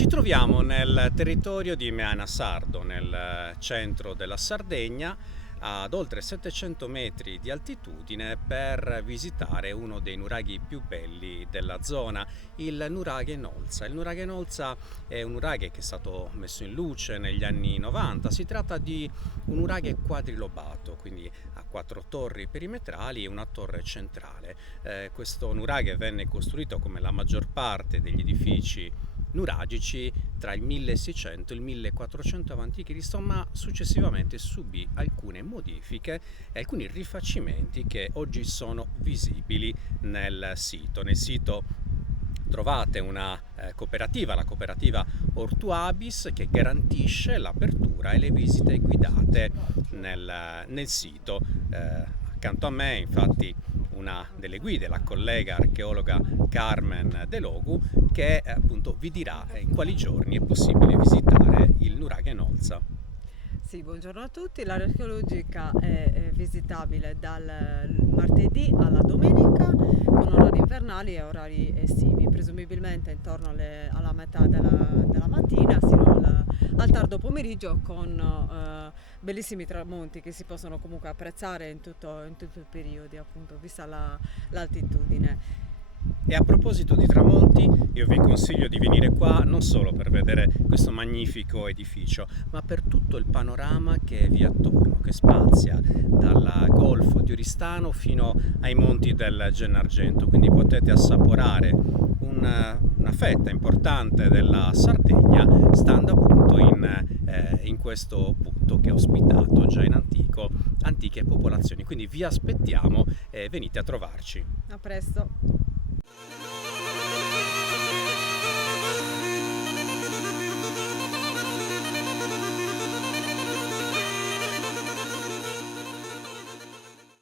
Ci troviamo nel territorio di Meana Sardo, nel centro della Sardegna, ad oltre 700 metri di altitudine, per visitare uno dei nuraghi più belli della zona, il nuraghe Nolza. Il nuraghe Nolza è un nuraghe che è stato messo in luce negli anni 90. Si tratta di un nuraghe quadrilobato, quindi ha 4 torri perimetrali e una torre centrale. Questo nuraghe venne costruito, come la maggior parte degli edifici nuragici, tra il 1600 e il 1400 a.C., ma successivamente subì alcune modifiche e alcuni rifacimenti che oggi sono visibili nel sito. Nel sito trovate una cooperativa, la cooperativa Ortuabis, che garantisce l'apertura e le visite guidate nel sito. Accanto a me, infatti, una delle guide, la collega archeologa Carmen De Logu, che appunto vi dirà in quali giorni è possibile visitare il nuraghe Nolza. Sì, buongiorno a tutti. L'area archeologica è visitabile dal martedì alla domenica con orari invernali e orari estivi, presumibilmente intorno alla metà della mattina sino al tardo pomeriggio, con bellissimi tramonti che si possono comunque apprezzare in tutto il periodo, appunto, vista l'altitudine. E a proposito di tramonti, io vi consiglio di venire qua non solo per vedere questo magnifico edificio, ma per tutto il panorama che vi è attorno, che spazia dal golfo di Oristano fino ai monti del Gennargentu. Quindi potete assaporare una fetta importante della Sardegna, stando appunto in questo punto che ha ospitato già in antiche popolazioni. Quindi vi aspettiamo e venite a trovarci. A presto!